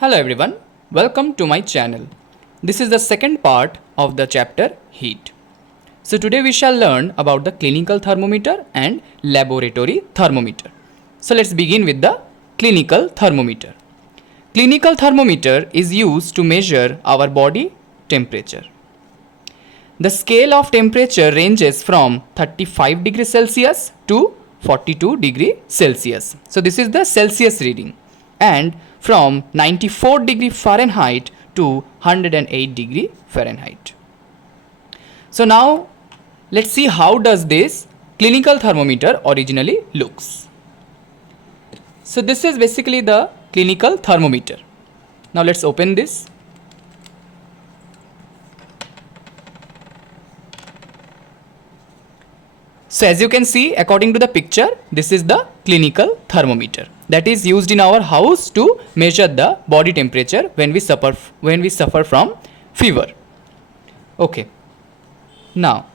Hello everyone, welcome to my channel. This is the second part of the chapter Heat. So today we shall learn about the clinical thermometer and laboratory thermometer. So let's begin with the clinical thermometer. Clinical thermometer is used to measure our body temperature. The scale of temperature ranges from 35 degrees Celsius to 42 degrees Celsius. So this is the Celsius reading, and from 94 degree Fahrenheit to 108 degree Fahrenheit. So now let's see how does this clinical thermometer originally looks. So this is basically the clinical thermometer. Now let's open this. So as you can see, according to the picture, this is the clinical thermometer that is used in our house to measure the body temperature when we suffer from fever. Okay. Now,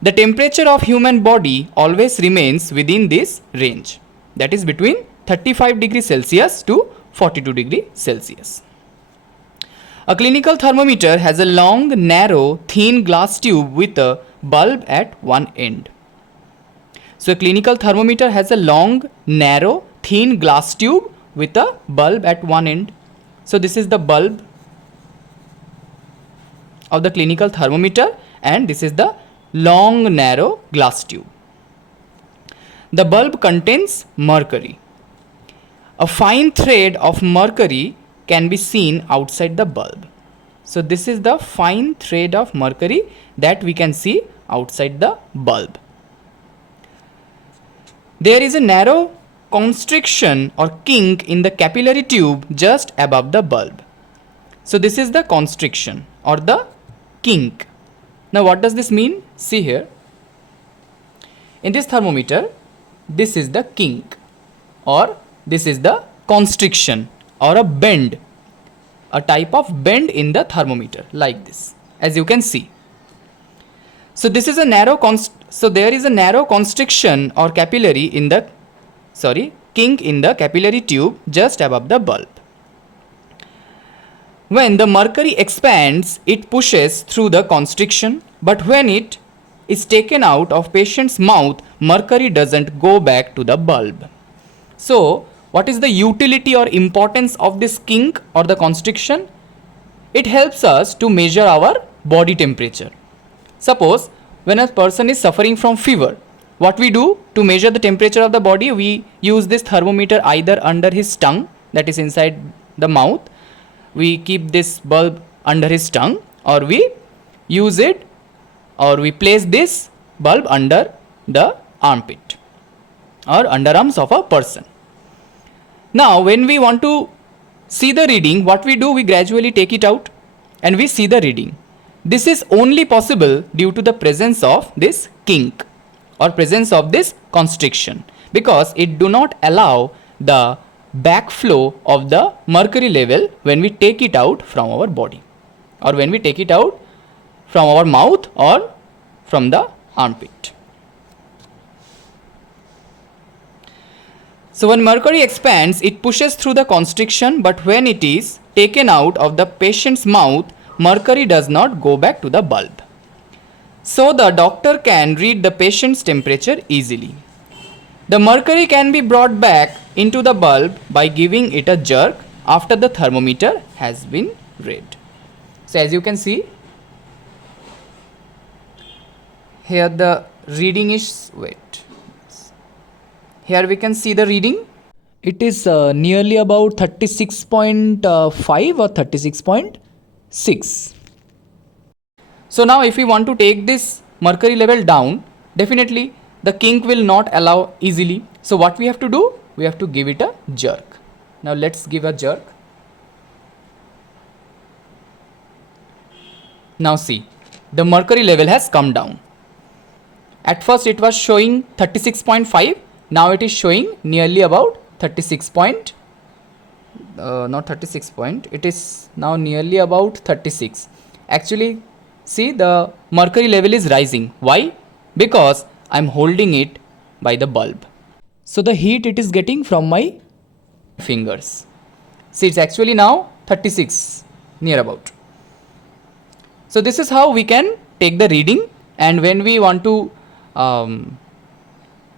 the temperature of human body always remains within this range, that is between 35 degrees Celsius to 42 degrees Celsius. A clinical thermometer has a long, narrow, thin glass tube with a bulb at one end. So a clinical thermometer has a long, narrow, thin glass tube with a bulb at one end. So this is the bulb of the clinical thermometer, and this is the long, narrow glass tube. The bulb contains mercury. A fine thread of mercury can be seen outside the bulb. So this is the fine thread of mercury that we can see outside the bulb. There is a narrow constriction or kink in the capillary tube just above the bulb. So this is the constriction or the kink. Now what does this mean? See here. In this thermometer, this is the kink, or this is the constriction or a bend, a type of bend in the thermometer like this, as you can see. So this is a narrow there is a narrow constriction or capillary in the kink in the capillary tube just above the bulb. When the mercury expands, it pushes through the constriction, but when it is taken out of patient's mouth, mercury doesn't go back to the bulb. So what is the utility or importance of this kink or the constriction? It helps us to measure our body temperature. Suppose when a person is suffering from fever, what we do to measure the temperature of the body, we use this thermometer either under his tongue, that is inside the mouth. We keep this bulb under his tongue, or we use it, or we place this bulb under the armpit or underarms of a person. Now when we want to see the reading, what we do, we gradually take it out and we see the reading. This is only possible due to the presence of this kink or presence of this constriction, because it do not allow the backflow of the mercury level when we take it out from our body, or when we take it out from our mouth or from the armpit. So when mercury expands, it pushes through the constriction, but when it is taken out of the patient's mouth, mercury does not go back to the bulb. So the doctor can read the patient's temperature easily. The mercury can be brought back into the bulb by giving it a jerk after the thermometer has been read. So as you can see, here the reading is, here we can see the reading. It is nearly about 36.5 or 36.6. So now if we want to take this mercury level down, definitely the kink will not allow easily. So what we have to do? We have to give it a jerk. Now let's give a jerk. Now see, the mercury level has come down. At first it was showing 36.5. Now it is showing nearly about 36 point, not 36 point, it is now nearly about 36. Actually, see, the mercury level is rising. Why? Because I am holding it by the bulb. So the heat it is getting from my fingers. See, it's actually now 36 near about. So this is how we can take the reading, and when we want to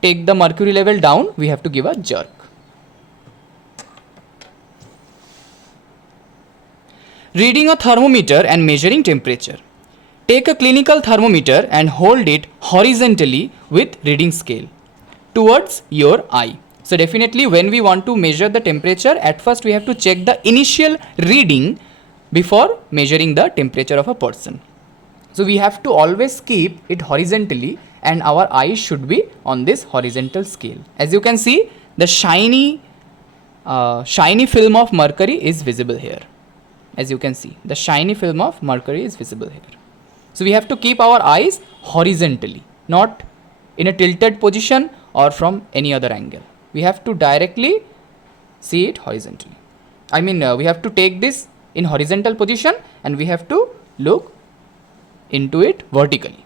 take the mercury level down, we have to give a jerk. Reading a thermometer and measuring temperature. Take a clinical thermometer and hold it horizontally with reading scale towards your eye. So definitely when we want to measure the temperature, at first we have to check the initial reading before measuring the temperature of a person. So we have to always keep it horizontally, and our eyes should be on this horizontal scale. As you can see, the shiny film of mercury is visible here. As you can see, the shiny film of mercury is visible here. So we have to keep our eyes horizontally, not in a tilted position or from any other angle. We have to directly see it horizontally. I mean, we have to take this in horizontal position and we have to look into it vertically.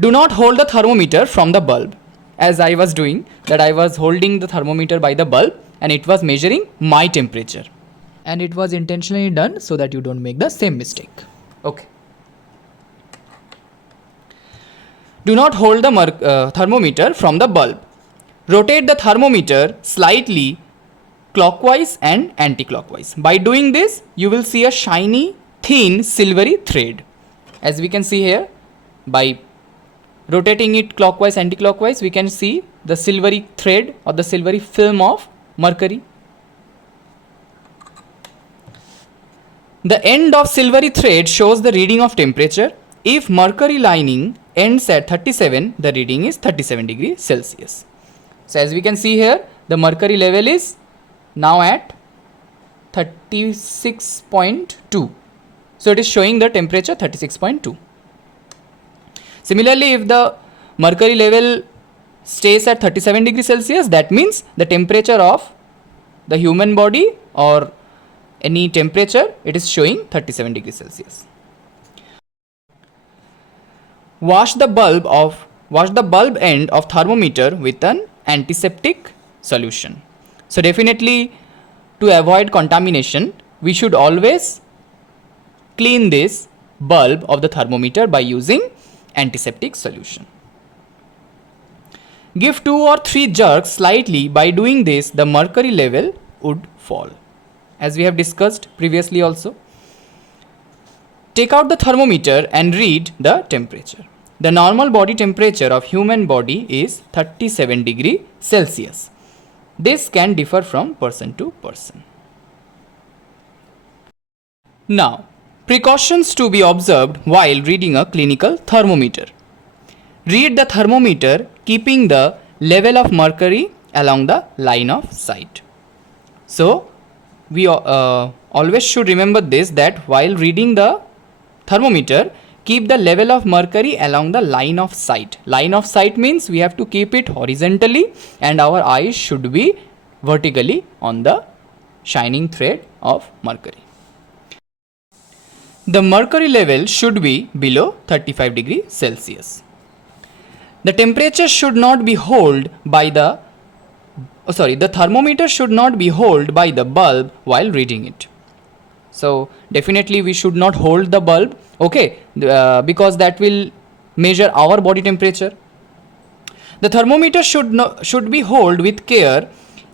Do not hold the thermometer from the bulb. As I was doing, that I was holding the thermometer by the bulb and it was measuring my temperature. And it was intentionally done so that you don't make the same mistake. Okay. Do not hold the thermometer from the bulb. Rotate the thermometer slightly clockwise and anti-clockwise. By doing this, you will see a shiny, thin, silvery thread. As we can see here, by rotating it clockwise, anti-clockwise, we can see the silvery thread or the silvery film of mercury. The end of silvery thread shows the reading of temperature. If mercury lining ends at 37, the reading is 37 degrees Celsius. So as we can see here, the mercury level is now at 36.2. So it is showing the temperature 36.2. Similarly, if the mercury level stays at 37 degrees Celsius, that means the temperature of the human body or any temperature, it is showing 37 degrees Celsius. Wash the bulb end of thermometer with an antiseptic solution. So definitely, to avoid contamination, we should always clean this bulb of the thermometer by using antiseptic solution. Give 2 or 3 jerks slightly. By doing this, the mercury level would fall, as we have discussed previously also. Take out the thermometer and read the temperature. The normal body temperature of human body is 37 degrees Celsius. This can differ from person to person. Now, precautions to be observed while reading a clinical thermometer. Read the thermometer keeping the level of mercury along the line of sight. So, we always should remember this, that while reading the thermometer, keep the level of mercury along the line of sight. Line of sight means we have to keep it horizontally and our eyes should be vertically on the shining thread of mercury. The mercury level should be below 35 degrees Celsius. The temperature should not be held by the thermometer should not be held by the bulb while reading it. So definitely we should not hold the bulb, okay, because that will measure our body temperature. The thermometer should be held with care.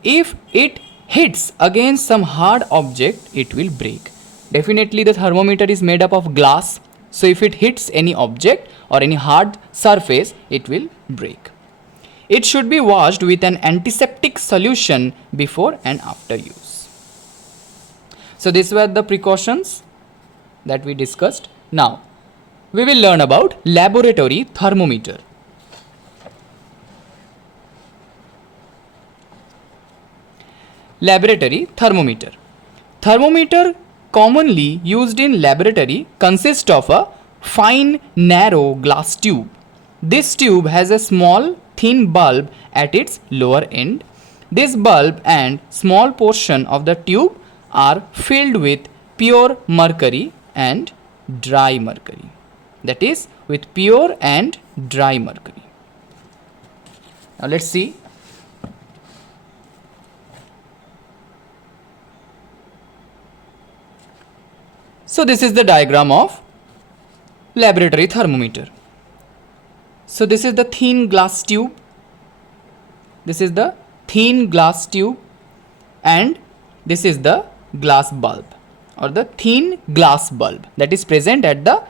If it hits against some hard object, it will break. Definitely the thermometer is made up of glass, so if it hits any object or any hard surface, it will break. It should be washed with an antiseptic solution before and after use. So these were the precautions that we discussed. Now, we will learn about laboratory thermometer. Laboratory thermometer. Thermometer commonly used in laboratory consists of a fine, narrow glass tube. This tube has a small, thin bulb at its lower end. This bulb and small portion of the tube are filled with pure mercury and dry mercury. That is, with pure and dry mercury. Now let's see. So this is the diagram of laboratory thermometer. So this is the thin glass tube. This is the thin glass tube and this is the glass bulb or the thin glass bulb that is present at the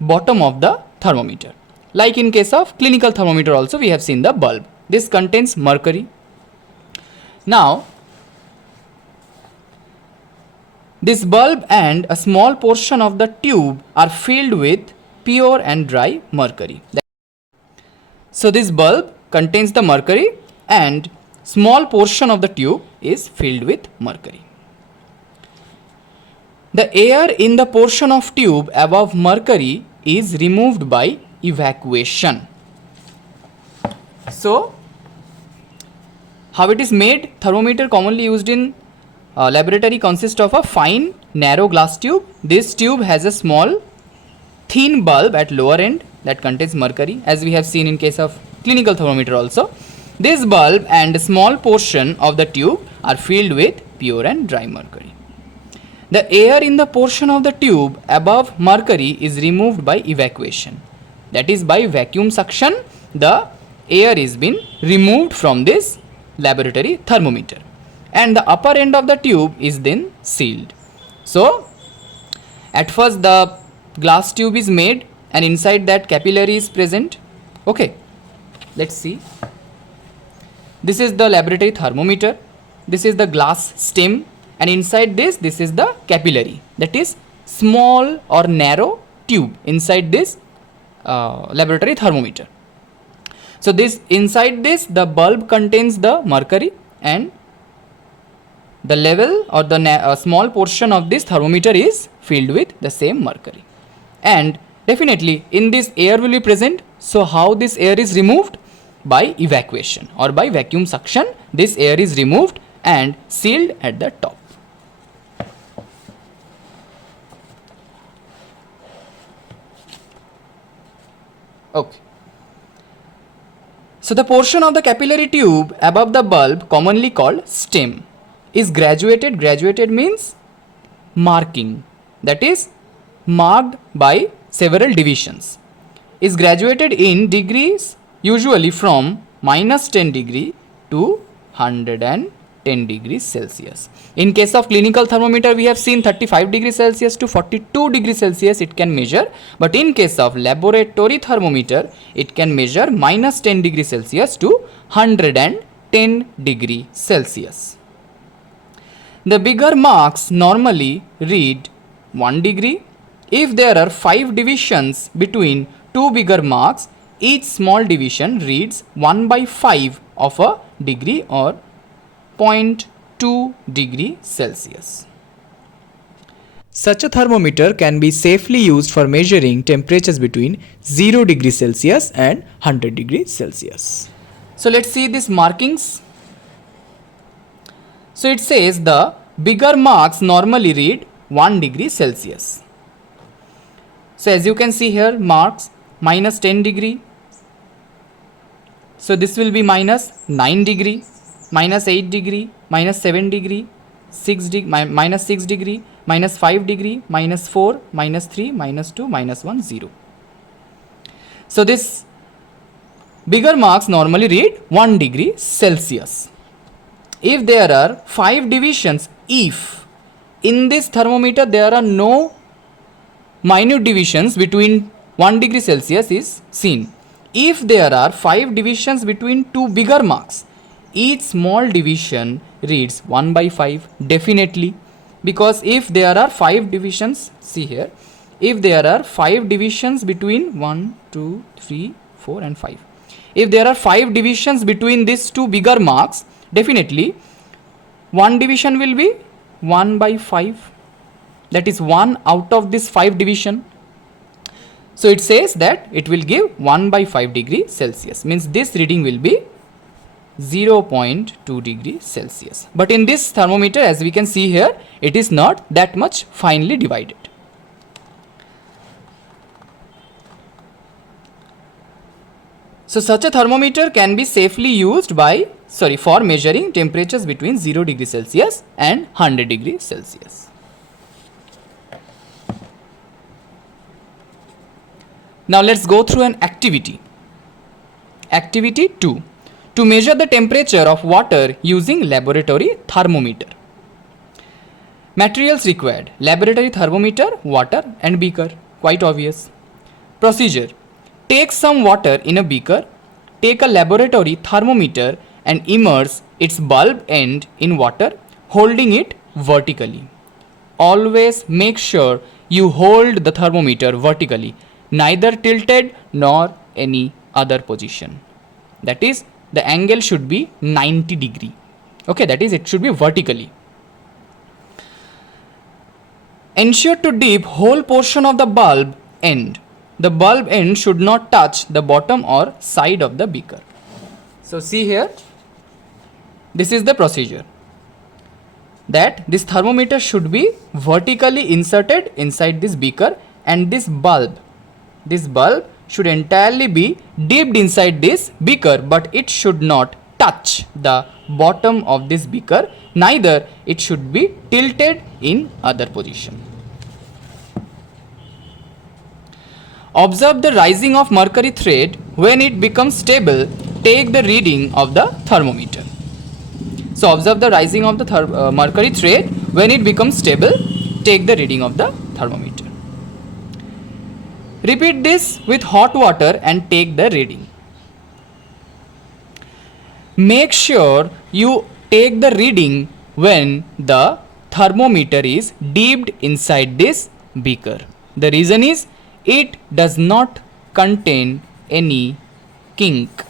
bottom of the thermometer. Like in case of clinical thermometer also we have seen the bulb. This contains mercury. Now this bulb and a small portion of the tube are filled with pure and dry mercury. So this bulb contains the mercury and small portion of the tube is filled with mercury. The air in the portion of tube above mercury is removed by evacuation. So how it is made? Thermometer commonly used in laboratory consists of a fine narrow glass tube. This tube has a small thin bulb at lower end that contains mercury, as we have seen in case of clinical thermometer also. This bulb and a small portion of the tube are filled with pure and dry mercury. The air in the portion of the tube above mercury is removed by evacuation. That is, by vacuum suction the air is been removed from this laboratory thermometer and the upper end of the tube is then sealed. So at first the glass tube is made and inside that capillary is present. Okay, let's see. This is the laboratory thermometer. This is the glass stem and inside this is the capillary, that is small or narrow tube inside this laboratory thermometer. So this inside this the bulb contains the mercury and the level or the small portion of this thermometer is filled with the same mercury. And definitely in this air will be present. So how this air is removed? By evacuation or by vacuum suction. This air is removed and sealed at the top. Okay. So the portion of the capillary tube above the bulb, commonly called stem, is graduated. Graduated means marking, that is marked by several divisions. Is graduated in degrees, usually from -10 degree to 110 degrees Celsius. In case of clinical thermometer we have seen 35 degrees Celsius to 42 degrees Celsius it can measure, but in case of laboratory thermometer it can measure -10 degrees Celsius to 110 degrees Celsius. The bigger marks normally read 1 degree. If there are 5 divisions between two bigger marks, each small division reads 1/5 of a degree or 0.2 degree Celsius. Such a thermometer can be safely used for measuring temperatures between 0 degrees Celsius and 100 degrees Celsius. So let's see these markings. So it says the bigger marks normally read 1 degree Celsius. So as you can see here, marks -10 degree. So this will be -9 degree, -8 degree, -7 degree, -6 degree, -5 degree, -4, -3, -2, -1, 0. So this bigger marks normally read 1 degree Celsius. If there are 5 divisions, if in this thermometer there are no minute divisions between 1 degree Celsius is seen. If there are 5 divisions between two bigger marks, each small division reads 1/5 definitely, because if there are 5 divisions, see here, if there are 5 divisions between 1, 2, 3, 4 and 5, if there are 5 divisions between these two bigger marks, definitely one division will be 1/5, that is 1 out of this 5 division. So it says that it will give 1/5 degree Celsius, means this reading will be 0.2 degree Celsius. But in this thermometer, as we can see here, it is not that much finely divided. So such a thermometer can be safely used for measuring temperatures between 0 degree Celsius and 100 degree Celsius. Now let's go through an activity. Activity 2. To measure the temperature of water using laboratory thermometer. Materials required: laboratory thermometer, water and beaker. Quite obvious. Procedure: take some water in a beaker, take a laboratory thermometer and immerse its bulb end in water, holding it vertically. Always make sure you hold the thermometer vertically, neither tilted nor any other position. That is, the angle should be 90 degree. Okay, that is, it should be vertically. Ensure to dip whole portion of the bulb end. The bulb end should not touch the bottom or side of the beaker. So see here, this is the procedure, that this thermometer should be vertically inserted inside this beaker, and this bulb should entirely be dipped inside this beaker, but it should not touch the bottom of this beaker, neither it should be tilted in other position. Observe the rising of mercury thread. When it becomes stable, take the reading of the thermometer. So observe the rising of the mercury thread. When it becomes stable, take the reading of the thermometer. Repeat this with hot water and take the reading. Make sure you take the reading when the thermometer is dipped inside this beaker. The reason is, it does not contain any kink.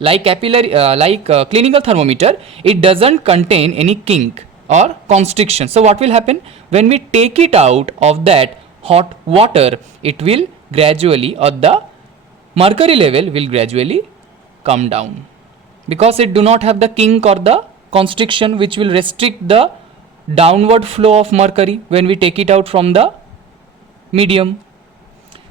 Like clinical thermometer, it doesn't contain any kink or constriction. So what will happen? When we take it out of that hot water, it will gradually, or the mercury level will gradually come down, because it do not have the kink or the constriction which will restrict the downward flow of mercury when we take it out from the medium.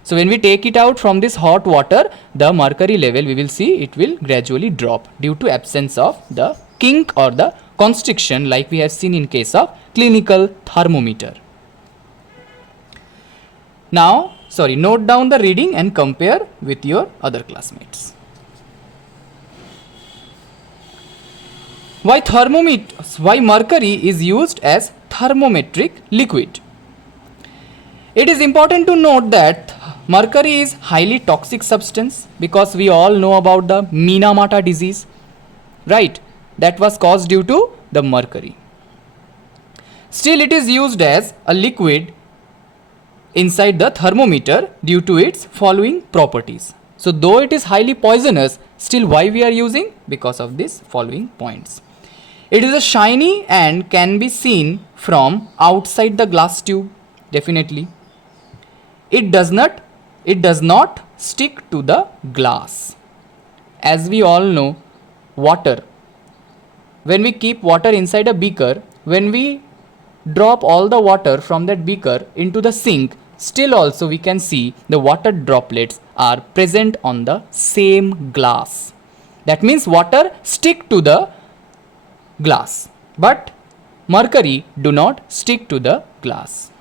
So when we take it out from this hot water, the mercury level, we will see it will gradually drop due to absence of the kink or the constriction, like we have seen in case of clinical thermometer. Now, note down the reading and compare with your other classmates. Why mercury is used as thermometric liquid? It is important to note that mercury is highly toxic substance, because we all know about the Minamata disease, right? That was caused due to the mercury. Still, it is used as a liquid inside the thermometer due to its following properties. So though it is highly poisonous, still why we are using? Because of these following points. It is a shiny and can be seen from outside the glass tube, definitely. It does not stick to the glass. As we all know, water, when we keep water inside a beaker, when we drop all the water from that beaker into the sink, still also we can see the water droplets are present on the same glass. That means water stick to the glass, but mercury do not stick to the glass.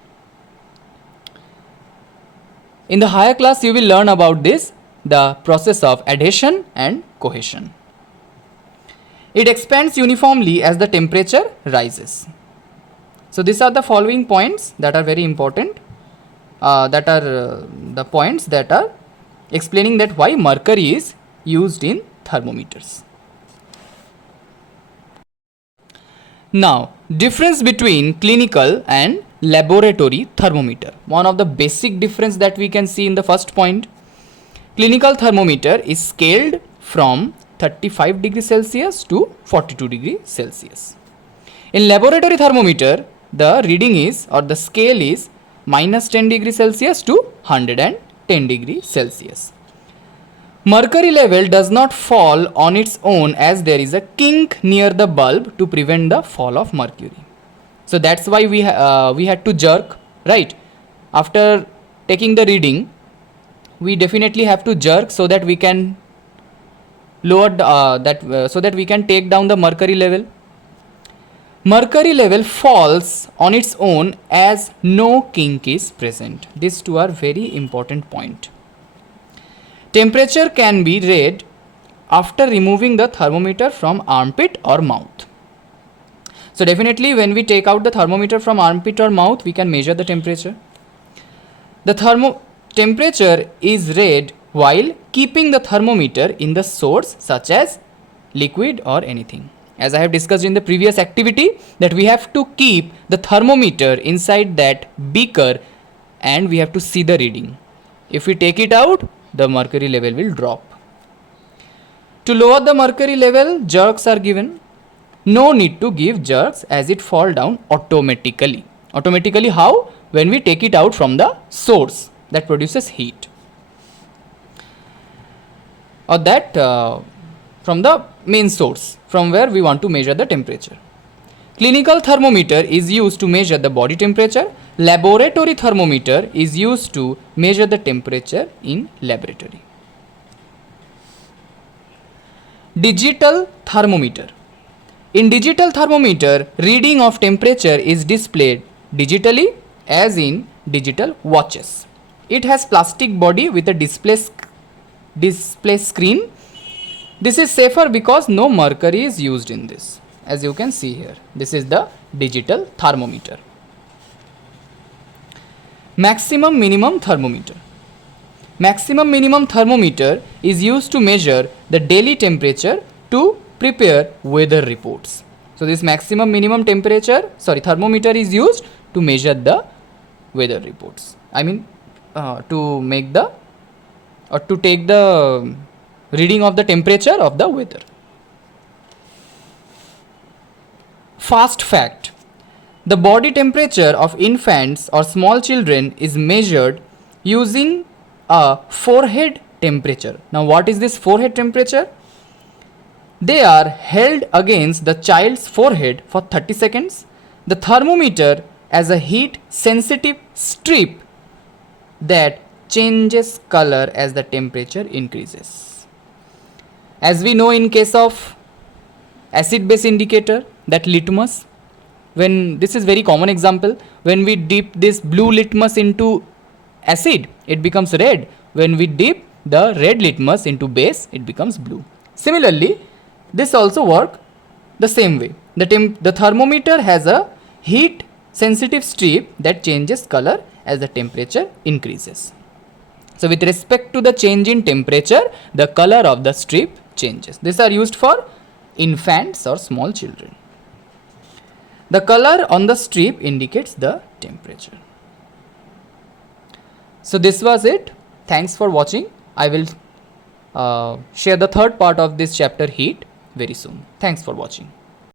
In the higher class, you will learn about this, the process of adhesion and cohesion. It expands uniformly as the temperature rises. So these are the following points that are very important, that are the points that are explaining that why mercury is used in thermometers. Now, difference between clinical and laboratory thermometer. One of the basic difference that we can see in the first point, clinical thermometer is scaled from 35 degrees Celsius to 42 degrees Celsius. In laboratory thermometer, the reading is, or the scale is, minus 10 degrees Celsius to 110 degrees Celsius. Mercury level does not fall on its own, as there is a kink near the bulb to prevent the fall of mercury. So that's why we had to jerk, right? After taking the reading, we definitely have to jerk so that we can lower so that we can take down the mercury level. Mercury level falls on its own as no kink is present. These two are very important point. Temperature can be read after removing the thermometer from armpit or mouth. So definitely when we take out the thermometer from armpit or mouth, we can measure the temperature. The temperature is read while keeping the thermometer in the source such as liquid or anything. As I have discussed in the previous activity, that we have to keep the thermometer inside that beaker and we have to see the reading. If we take it out, the mercury level will drop. To lower the mercury level, jerks are given. No need to give jerks as it fall down automatically. Automatically how? When we take it out from the source that produces heat. Or that from the main source from where we want to measure the temperature. Clinical thermometer is used to measure the body temperature. Laboratory thermometer is used to measure the temperature in laboratory. Digital thermometer. In digital thermometer, reading of temperature is displayed digitally as in digital watches. It has plastic body with a display screen. This is safer because no mercury is used in this. As you can see here, this is the digital thermometer. Maximum minimum thermometer. Maximum minimum thermometer is used to measure the daily temperature to prepare weather reports. So this maximum minimum thermometer is used to measure the weather reports. I mean to take the reading of the temperature of the weather. Fast fact. The body temperature of infants or small children is measured using a forehead temperature. Now what is this forehead temperature? They are held against the child's forehead for 30 seconds. The thermometer as a heat sensitive strip that changes color as the temperature increases. As we know, in case of acid base indicator, that litmus, when this is very common example, when we dip this blue litmus into acid, it becomes red. When we dip the red litmus into base, it becomes blue. Similarly, this also work the same way. The thermometer has a heat sensitive strip that changes color as the temperature increases. So with respect to the change in temperature, the color of the strip changes. These are used for infants or small children. The color on the strip indicates the temperature. So this was it. Thanks for watching. I will share the third part of this chapter, heat, very soon. Thanks for watching.